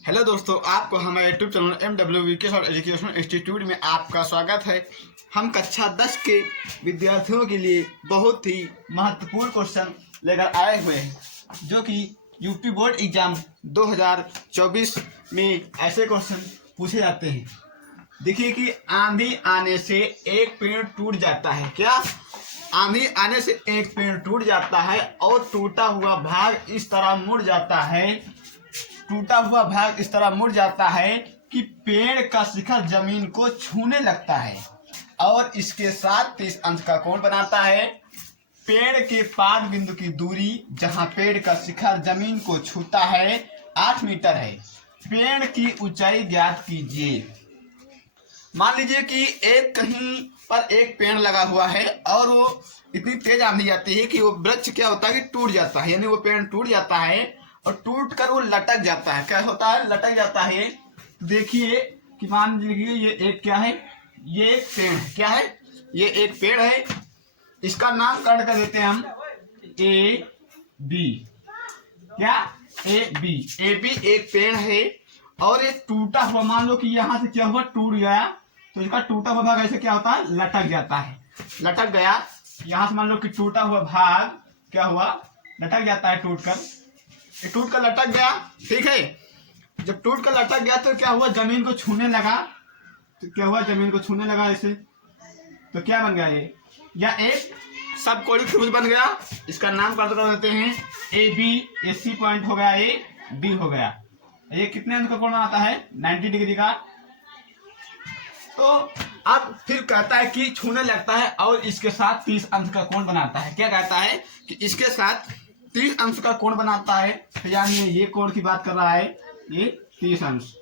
Hello दोस्तों, आपको हमारे YouTube channel MWVK education institute में आपका स्वागत है। हम कक्षा 10 के विद्यार्थियों के लिए बहुत ही महत्वपूर्ण क्वेश्चन लेकर आए हुए हैं, जो कि यूपी बोर्ड एग्जाम 2024 में ऐसे क्वेश्चन पूछे जाते हैं। देखिए कि आंधी आने से एक पेड़ टूट जाता है। क्या? आंधी आने से एक पेड़ टूट जाता है और टूटा हुआ भाग इस तरह मुड़ जाता है। टूटा हुआ भाग इस तरह मुड़ जाता है कि पेड़ का शिखर जमीन को छूने लगता है और इसके साथ 30 अंश का कोण बनाता है। पेड़ के पाद बिंदु की दूरी जहां पेड़ का शिखर जमीन को छूता है 8 मीटर है। पेड़ की ऊंचाई ज्ञात कीजिए। मान लीजिए कि एक कहीं पर एक पेड़ लगा हुआ है और वो इतनी तेज आंधी आती है कि वो वृक्ष क्या होता है कि टूट जाता है, यानी वो पेड़ टूट जाता है और टूट कर वो लटक जाता है। क्या होता है? लटक जाता है। देखिए कि मान लीजिए ये एक क्या है, ये एक पेड़ है। क्या है? ये एक पेड़ है। इसका नामकरण कर देते हैं हम ए बी। क्या? ए बी एक पेड़ है और ये टूटा हुआ, मान लो कि यहाँ से क्या हुआ, टूट गया, तो इसका टूटा हुआ भाग ऐसे क्या होता है, लटक जाता है। लटक गया, यहाँ से मान लो कि टूटा हुआ भाग क्या हुआ, लटक जाता है। टूट कर लटक गया। ठीक है, जब टूट कर लटक गया तो क्या हुआ, जमीन को छूने लगा। तो क्या हुआ, जमीन को छूने लगा ऐसे, तो क्या बन गया ये, या एक सबकोणीय त्रिभुज बन गया। इसका नाम कर देते हैं A B. A C point हो गया, ए बी हो गया। ये कितने अंश का कोण बनाता है, 90 डिग्री का। तो अब फिर कहता है कि छूने लगता है और इसके साथ 30 अंश का कोण बनाता है। क्या कहता है कि इसके साथ 30 अंश का कोण बनाता है, तो यानी ये कोण की बात कर रहा है, ये 30 अंश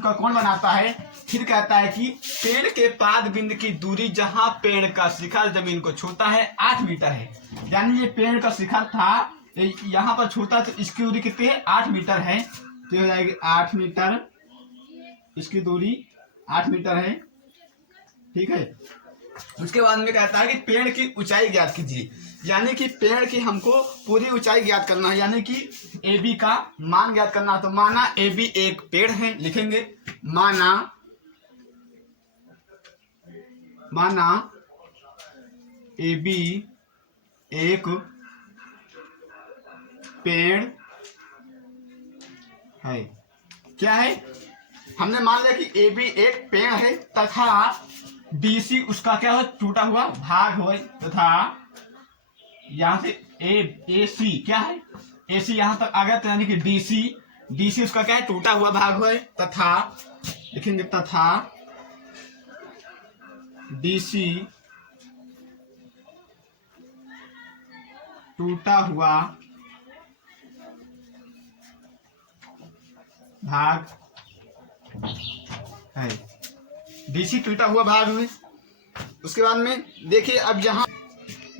का कोण बनाता है। फिर कहता है कि पेड़ के पाद बिंदु की दूरी जहां पेड़ का शिखर जमीन को छूता है 8 मीटर है। यानी ये पेड़ का शिखर था, यहाँ पर छूता, तो इसकी दूरी कितनी है, 8 मीटर है। तो हो जाएगी 8 मीटर, इसकी दूरी 8 मीटर है। ठीक है, उसके बाद में कहता है कि पेड़ की ऊंचाई ज्ञात कीजिए। यानी कि पेड़ की हमको पूरी ऊंचाई ज्ञात करना है, यानी कि ए बी का मान ज्ञात करना है। तो माना ए बी एक पेड़ है, लिखेंगे माना ए बी एक पेड़ है। क्या है? हमने मान लिया कि ए बी एक पेड़ है तथा डीसी उसका क्या हो, टूटा हुआ भाग हो, तथा यहां से ए सी क्या है, ए सी यहां तक आ गया, तो यानी कि डीसी उसका क्या है, टूटा हुआ भाग है। तथा लिखेंगे तथा डीसी टूटा हुआ भाग है। डीसी टूटा हुआ भाग है। उसके बाद में देखिए, अब यहाँ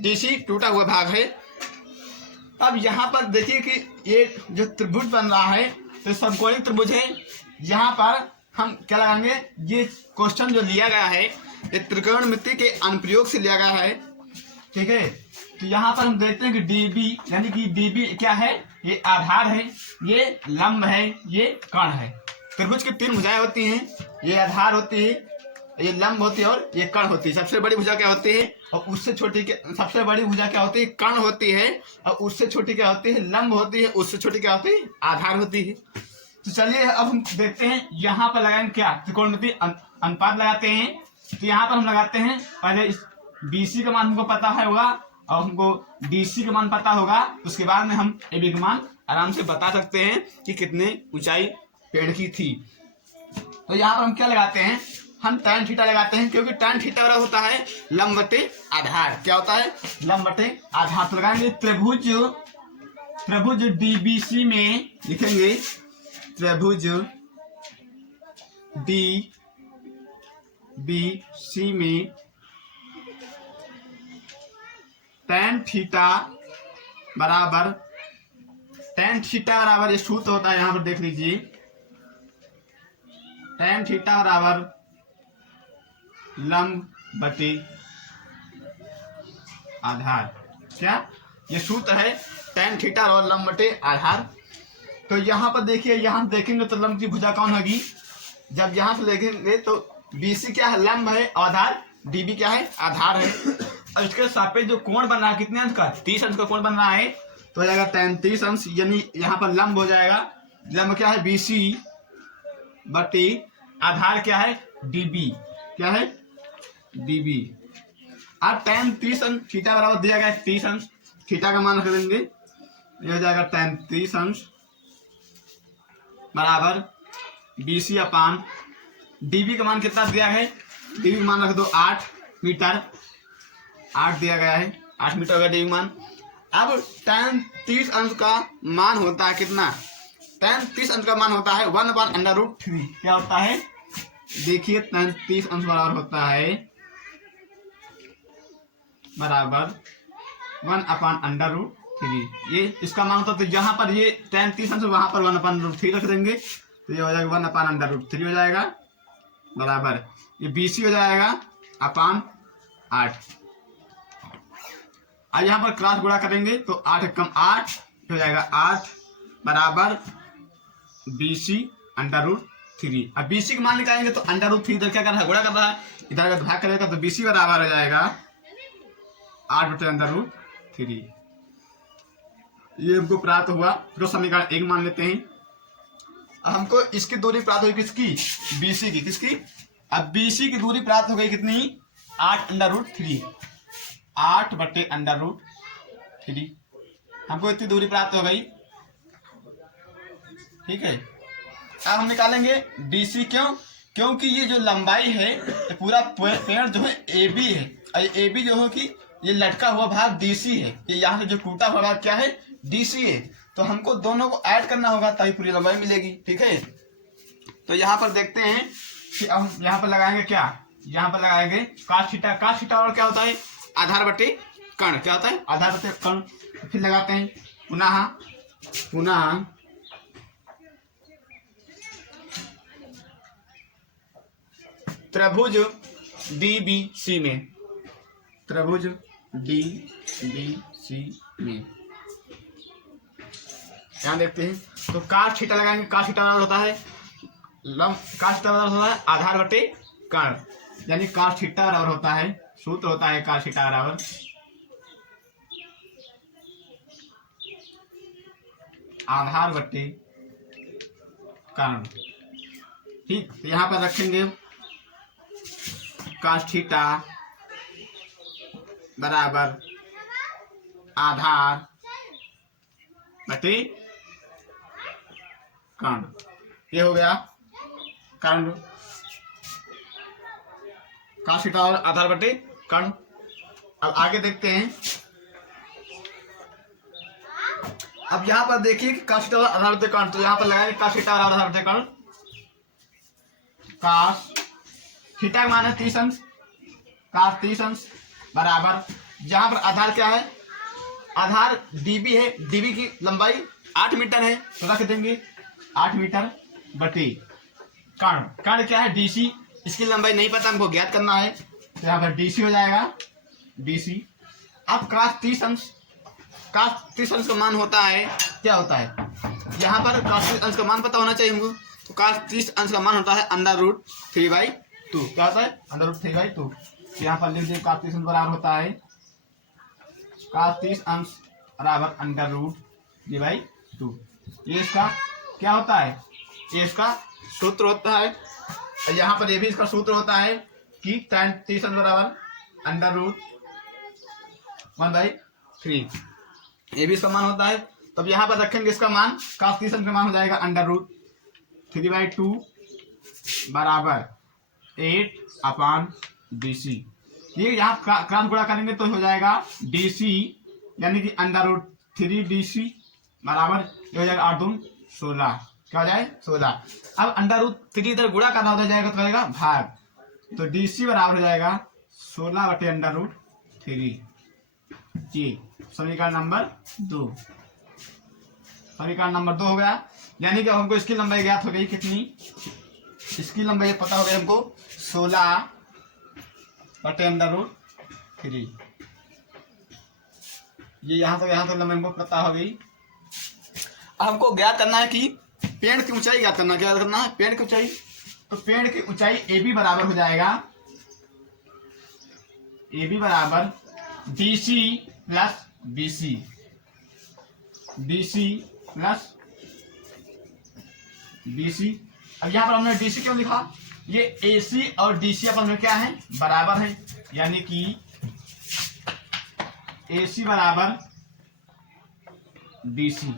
डीसी टूटा हुआ भाग है। अब यहाँ पर देखिए कि ये जो त्रिभुज बन रहा है, तो समकोणीय त्रिभुज है। यहाँ पर हम क्या लगाएंगे, ये क्वेश्चन जो लिया गया है ये त्रिकोणमिति के अनुप्रयोग से लिया गया है। ठीक है, तो यहाँ पर हम देखते हैं कि डीबी, यानी कि डीबी क्या है, ये आधार है, ये लंब है, ये कर्ण है। त्रिभुज की 3 भुजाएं होती हैं, ये आधार होती है, ये लंब होती है और ये कर्ण होती है। सबसे बड़ी भुजा क्या होती है और उससे छोटी सबसे बड़ी भुजा क्या होती है, कर्ण होती है, और उससे छोटी क्या होती है, लंब होती है, उससे छोटी क्या होती है, आधार होती है। तो चलिए अब हम देखते हैं, यहाँ पर लगाएंगे क्या, त्रिकोणमिति अनुपात लगाते हैं। तो यहाँ पर हम लगाते हैं, पहले इस बीसी का मान हमको पता है होगा और हमको डीसी का मान पता होगा। उसके बाद में हम ए बी का मान आराम से बता सकते हैं कि कितने ऊंचाई पेड़ की थी। तो यहाँ पर हम क्या लगाते हैं, हम tan थीटा लगाते हैं, क्योंकि tan थीटा वाला होता है लंब बटे आधार। क्या होता है, लंब बटे आधार। तो लगाएंगे त्रिभुज डीबीसी में, लिखेंगे त्रिभुज डीबीसी में tan थीटा बराबर ये सूत्र होता है, यहाँ पर देख लीजिए, tan थीटा बराबर लंब बटे आधार। क्या? ये सूत्र है tan थीटा और लंब बटे आधार। तो यहाँ पर देखिए, यहाँ देखेंगे तो लंब की भुजा कौन होगी। जब यहाँ से देखेंगे तो BC क्या है, लंब है, आधार DB क्या है, आधार है। और इसके सापेक्ष जो कोण बन रहा है कितने अंश का, 30 अंश का कोण बन रहा है, तो हो जाएगा tan 30 अंश, यानी यहाँ पर लंब हो जाएगा, लंब क्या है BC बटे आधार क्या है DB, क्या है DB। अब tan 30 अंश थीटा बराबर दिया गया है 30 अंश, थीटा का मान रख देंगे, ये हो जाएगा tan 30 अंश बराबर BC अपान DB का मान कितना दिया है, DB का मान रख दो 8 मीटर, 8 दिया गया है, 8 मीटर का DB मान। अब tan 30 अंश का मान होता है कितना, tan 30 अंश का मान होता है 1/√3। क्या होता है, देखिए tan 30 अंश बराबर होता है बराबर 1/√3। ये इसका मान होता है, तो यहाँ पर ये tan 30 अंश, वहां पर 1/√3 रख देंगे, तो ये हो जाएगा 1/√3 हो जाएगा बराबर, ये BC हो जाएगा अपान 8। अब यहाँ पर क्रॉस गुणा करेंगे तो 8 कम 8 हो जाएगा 8 बराबर BC√3। अब BC का मान निकालेंगे तो √3 इधर क्या कर रहा है, गुणा कर रहा है, इधर अगर भाग करेगा तो BC बराबर हो जाएगा 8/√3। ये हमको प्राप्त हुआ, तो समीकरण 1 मान लेते हैं। अब हमको इसकी दूरी प्राप्त हुई किसकी, BC की, किसकी, अब BC की दूरी प्राप्त हो गई कितनी, 8/√3, 8/√3 हमको इतनी दूरी प्राप्त हो गई, ठीक है। अब हम निकालेंगे DC, क्यों, क्योंकि ये जो लंबाई है, ये पूरा पेड़ जो है AB है, और AB जो है कि ये लटका हुआ भाग DC है, ये यहाँ से जो टूटा हुआ भाग क्या है, DC है। तो हमको दोनों को ऐड करना होगा तभी पूरी लंबाई मिलेगी, ठीक है। तो यहाँ पर देखते हैं कि अब हम यहाँ पर लगाएंगे क्या, यहाँ पर लगाएंगे cos थीटा, cos थीटा और क्या होता है, आधार बटे कर्ण, क्या होता है, आधार बटे कर्ण। फिर लगाते हैं पुनः त्रिभुज DBC में, त्रिभुज DBC में यहाँ देखते हैं, तो cos थीटा लगाएंगे, cos थीटा बराबर होता है लंब, cos थीटा बराबर होता है आधार बटे कर्ण, यानी cos थीटा बराबर होता है, सूत्र होता है cos थीटा बराबर आधार बटे कर्ण, ठीक। यहाँ पर रखेंगे cos थीटा बराबर आधार बटे कर्ण, ये हो गया कर्ण, cos थीटा और आधार बटे कर्ण। अब आगे देखते हैं, अब यहाँ पर देखिए कि cos थीटा और आधार बटे कर्ण, तो यहाँ पर लगाएंगे cos थीटा और आधार बटे कर्ण, cos थीटा का मान है 30 अंश, cos 30 अंश बराबर, जहाँ पर आधार क्या है, आधार DB है, DB की लंबाई 8 मीटर है, तो रख देंगे 8 मीटर बटे कर्ण, कर्ण क्या है DC, इसकी लंबाई नहीं पता, हमको ज्ञात करना है, तो यहाँ पर DC हो जाएगा DC। अब cos 30 अंश, cos 30 अंश का मान होता है, क्या होता है, यहाँ पर cos 30 अंश का मान पता होना चाहिए हमको, तो cos 30 अंश का मान होता है √3/2, क्या होता है √3/2। यहाँ पर लिख दिए cos 30 अंश बराबर होता है, cos 30 अंश बराबर √3/2। ये इसका क्या होता है, ये इसका सूत्र होता है। यहाँ पर ये भी इसका सूत्र होता है कि tan 30 अंश बराबर √1/3, ये भी इसका मान होता है। तब यहाँ पर रखेंगे इसका मान, cos 30 अंश का मान हो जाएगा √3/2 बराबर 8/BC। ये यहाँ क्रम गुणा करेंगे तो हो जाएगा DC, यानी कि √3DC बराबर, ये हो जाएगा 8 दूनी 16, क्या हो जाए 16। अब √3 इधर गुणा करना हो जाएगा, तो रहेगा भाग, तो DC बराबर हो जाएगा 16/√3। जी समीकरण नंबर 2, समीकरण नंबर 2 हो गया, यानी कि हमको इसकी लंबाई ज्ञात हो गई कितनी, इसकी लंबाई पता हो गई हमको 16/√3। ये यहाँ तो लंबाई हमको पता हो गई। हमको ज्ञात करना है कि पेड़ की ऊंचाई ज्ञात करना, क्या करना है, पेड़ की ऊंचाई। तो पेड़ की ऊंचाई ए बी बराबर हो जाएगा, ए बी बराबर d c plus b c, d c plus b c. अब यहाँ पर हमने डी सी क्यों लिखा, ये ए सी और डी सी अपन में क्या है, बराबर है, यानी कि ए सी बराबर डी सी।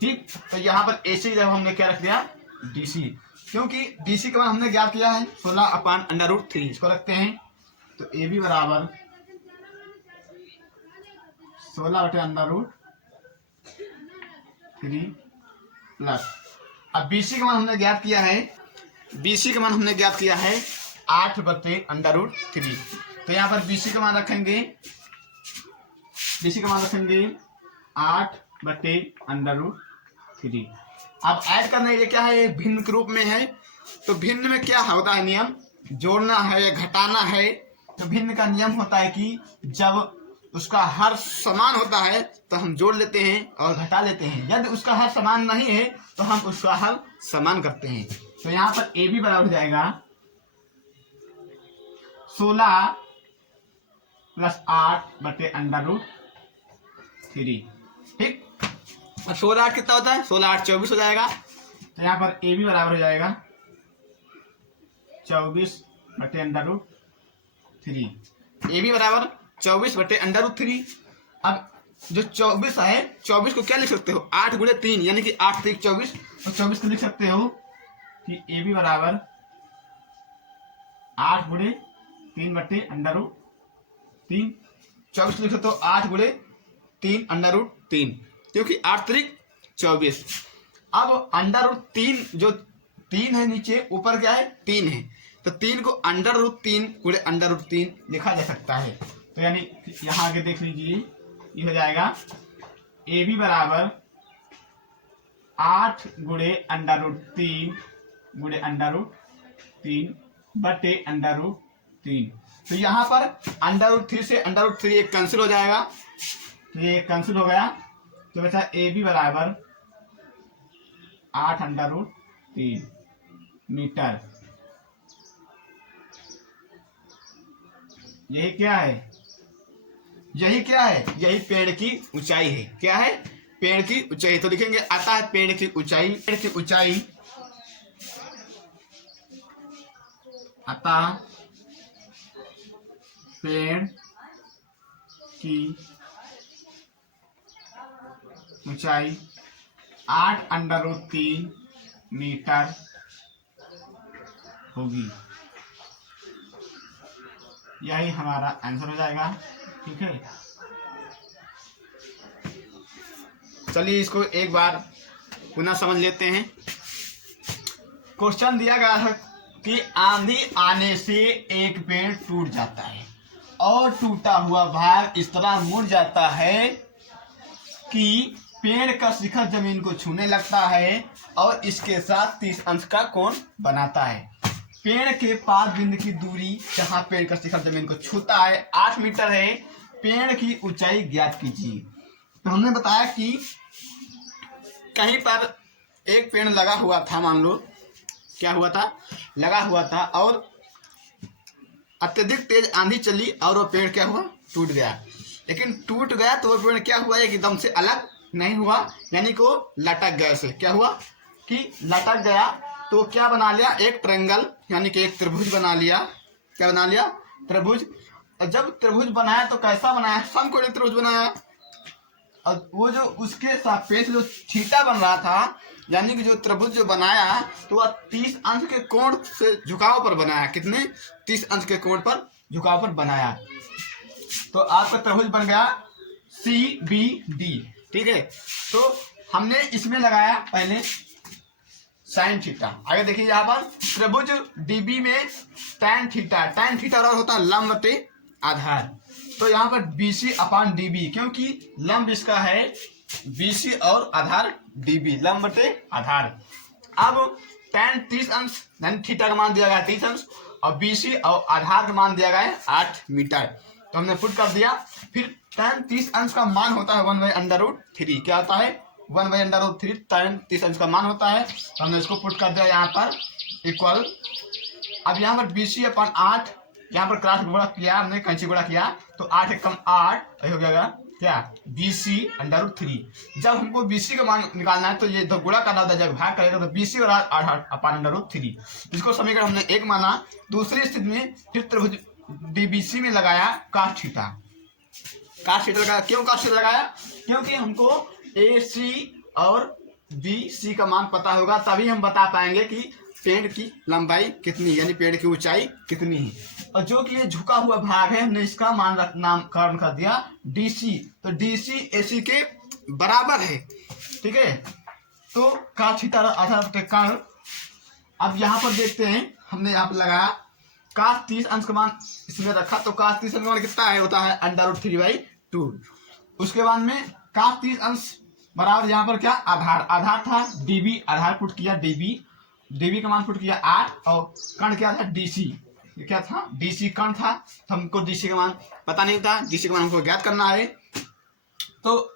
ठीक, तो यहाँ पर ए सी जब हमने क्या रख दिया, डी सी, क्योंकि डी सी का मान हमने ज्ञात किया है 16/√3, इसको रखते हैं। तो ए बी बराबर 16/√3 प्लस, अब बी सी का मान हमने ज्ञात किया है, बी सी का मान हमने ज्ञात किया है 8/√3। तो यहाँ पर बी सी का मान रखेंगे, बी सी का मान रखेंगे 8/√3। अब ऐड करने के क्या है, भिन्न के रूप में है, तो भिन्न में क्या होता है नियम, जोड़ना है या घटाना है। तो भिन्न का नियम होता है कि जब उसका हर समान होता है तो हम जोड़ लेते हैं और घटा लेते हैं, यदि उसका हर समान नहीं है तो हम उसका हर समान करते हैं। तो यहाँ पर ए बी बराबर हो जाएगा 16 + 8/√3। ठीक, अब 16 8 कितना होता है, 16 8 24 हो जाएगा। तो यहाँ पर ए बी बराबर हो जाएगा 24/√3, ए बी बराबर 24/√3। अब जो 24 है, 24 को क्या लिख सकते हो, 8 × 3 यानी कि 8 × 3 = 24। तो 24 को लिख सकते हो कि ए बी बराबर 8 × 3/√3, 24 लिख सकते हो 8 × 3/√3, क्योंकि 8 × 3 = 24। अब √3 जो 3 है नीचे, ऊपर क्या है 3 है, तो 3 को √3 × √3 लिखा जा सकता है। तो यानी यहाँ आगे देख लीजिए, ये हो जाएगा ए बी बराबर 8 × √3 × √3/√3। तो यहाँ पर √3 से √3 एक कैंसिल हो जाएगा, तो ये कैंसिल हो गया, तो बचा ए बी बराबर 8/√3 मीटर। यही क्या है, यही क्या है, यही पेड़ की ऊंचाई है। क्या है, पेड़ की ऊंचाई। तो लिखेंगे आता है पेड़ की ऊंचाई, पेड़ की ऊंचाई अतः पेड़ की ऊंचाई 8/√3 मीटर होगी। यही हमारा आंसर हो जाएगा। ठीक है, चलिए इसको एक बार पुनः समझ लेते हैं। क्वेश्चन दिया गया है कि आंधी आने से एक पेड़ टूट जाता है और टूटा हुआ भाग इस तरह मुड़ जाता है कि पेड़ का शिखर जमीन को छूने लगता है और इसके साथ 30 अंश का कोण बनाता है। पेड़ के पाद बिंदु की दूरी जहां पेड़ का शिखर जमीन को छूता है 8 मीटर है। पेड़ की ऊंचाई ज्ञात कीजिए। तो हमने बताया कि कहीं पर एक पेड़ लगा हुआ था, मान लो क्या हुआ था, लगा हुआ था और अत्यधिक तेज आंधी चली और वो पेड़ क्या हुआ, टूट गया। लेकिन टूट गया तो वो पेड़ क्या हुआ, एकदम से अलग नहीं हुआ, यानी कि वो लटक गया। से क्या हुआ कि लटक गया, तो क्या बना लिया, एक ट्रायंगल यानी कि एक त्रिभुज बना लिया। क्या बना लिया, त्रिभुज। और जब त्रिभुज बनाया तो कैसा बनाया, समकोणीय त्रिभुज बनाया। और वो जो उसके सापेक्ष जो थीटा बन रहा था, यानी कि जो त्रिभुज जो बनाया तो वह 30 अंश के कोण से झुकाव पर बनाया। कितने, 30 अंश के कोण पर झुकाव पर बनाया। तो आपका त्रिभुज बन गया CBD। ठीक है, तो हमने इसमें लगाया पहले साइन थीटा। आगे देखिए यहाँ पर त्रिभुज DB में tan थीटा, tan थीटा और होता है लंब बटे आधार। तो यहाँ पर BC/DB, क्योंकि लंब इसका है BC और आधार DB, लंब बटे आधार। अब tan 30 अंश यानी थीटा का मान दिया गया 30 अंश और BC और आधार का मान दिया गया है 8 मीटर। तो हमने पुट कर दिया। फिर tan 30 अंश का मान होता है 1/√3। क्या होता है, 1/√3 tan 30 अंश का मान होता है। तो हमने इसको पुट कर दिया यहाँ पर इक्वल। अब यहाँ पर BC अपन 8, यहाँ पर क्रॉस गुणा किया हमने, कैंची गुणा किया तो 8 एकम 8 हो गया क्या BC√3। जब हमको BC का मान निकालना है तो ये तो गुणा करना होता है, जब भाग करेगा तो BC और 8/√3। इसको समीकरण हमने 1 माना। दूसरी स्थिति में फिर त्रिभुज DBC में लगाया cos थीटा। cos थीटा लगाया, क्यों cos थीटा लगाया? क्योंकि हमको AC और BC का मान पता होगा, तभी हम बता पाएंगे कि पेड़ की लंबाई कितनी, यानी पेड़ की ऊंचाई कितनी है। और जो कि ये झुका हुआ भाग है, हमने इसका नामकरण कर दिया DC। तो DC AC के बराबर है, ठीक है। तो cos थीटा आधार के कारण अब यहाँ पर देखते हैं, हमने यहाँ पर लगाया cos 30 अंश का मान इसमें रखा, तो cos 30 अंश का मान कितना है, होता है √3/2। उसके बाद में cos 30 अंश बराबर यहाँ पर क्या आधार था DB, आधार पुट किया DB का मान पुट किया 8, और कण क्या था DC, क्या था DC कण था। तो हमको DC का मान पता नहीं था, DC का मान हमको ज्ञात करना है। तो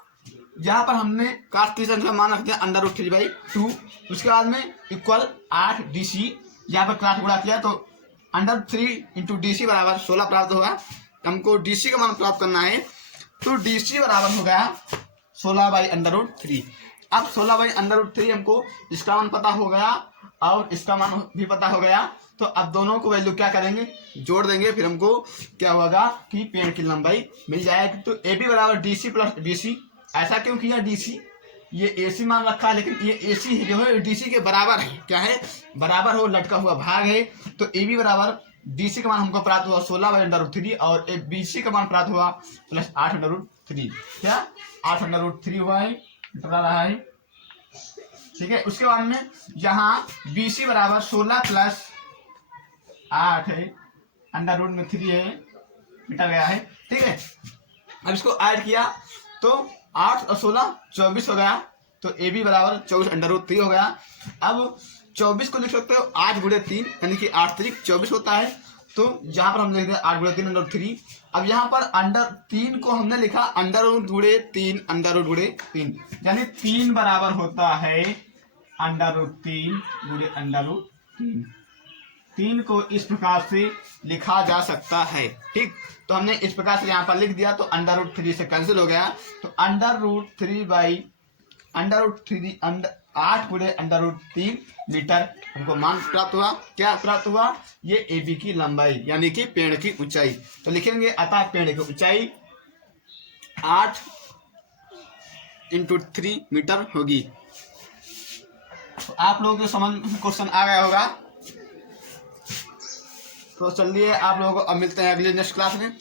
यहाँ पर हमने cos 30 अंश का मान रख दिया √3/2। उसके बाद में इक्वल 8 DC, यहाँ पर क्रॉस गुणा किया तो √3 × DC बराबर 16 प्राप्त होगा। हमको DC का मान प्राप्त करना है, तो DC बराबर हो गया 16/√3। अब 16/√3 हमको इसका मान पता हो गया और इसका मान भी पता हो गया। तो अब दोनों को वैल्यू क्या करेंगे, जोड़ देंगे, फिर हमको क्या होगा कि पेड़ की लंबाई मिल जाएगी। तो AB बराबर DC + BC। ऐसा क्यों किया DC, ये AC मान रखा है, लेकिन ये AC जो है DC के बराबर है, क्या है बराबर हो, लटका हुआ भाग है। तो AB बराबर DC का मान हमको प्राप्त हुआ 16/√3 और BC का मान प्राप्त हुआ +8/√3, क्या 8/√3 हुआ है, बता रहा है, ठीक है। उसके बाद में यहाँ BC बराबर 16 + 8 है, √3 है, मिटा गया है, ठीक है। अब इसको ऐड किया तो 8 और 16 24 हो गया। तो AB बराबर 24/√3 हो गया। अब 24 को लिख सकते हो 8 × 3, यानी कि 8 × 24 होता है। तो यहाँ पर हम लिख दें 8 × 3 √3। अब यहाँ पर √3 को हमने लिखा √3 यानी 3 बराबर होता है √3 × 3। 3 को इस प्रकार से लिखा जा सकता है, ठीक। तो हमने इस प्रकार से यहाँ पर लिख दिया, तो √3 से कैंसिल हो गया। तो √3 8 × √3 मीटर हमको मान प्राप्त हुआ। क्या प्राप्त हुआ, ये AB की लंबाई यानी कि पेड़ की ऊंचाई। तो लिखेंगे अतः पेड़ की ऊंचाई 8 × 3 मीटर होगी। तो आप लोगों को समझ क्वेश्चन आ गया होगा। तो चलिए आप लोगों को अब मिलते हैं अगले नेक्स्ट क्लास में।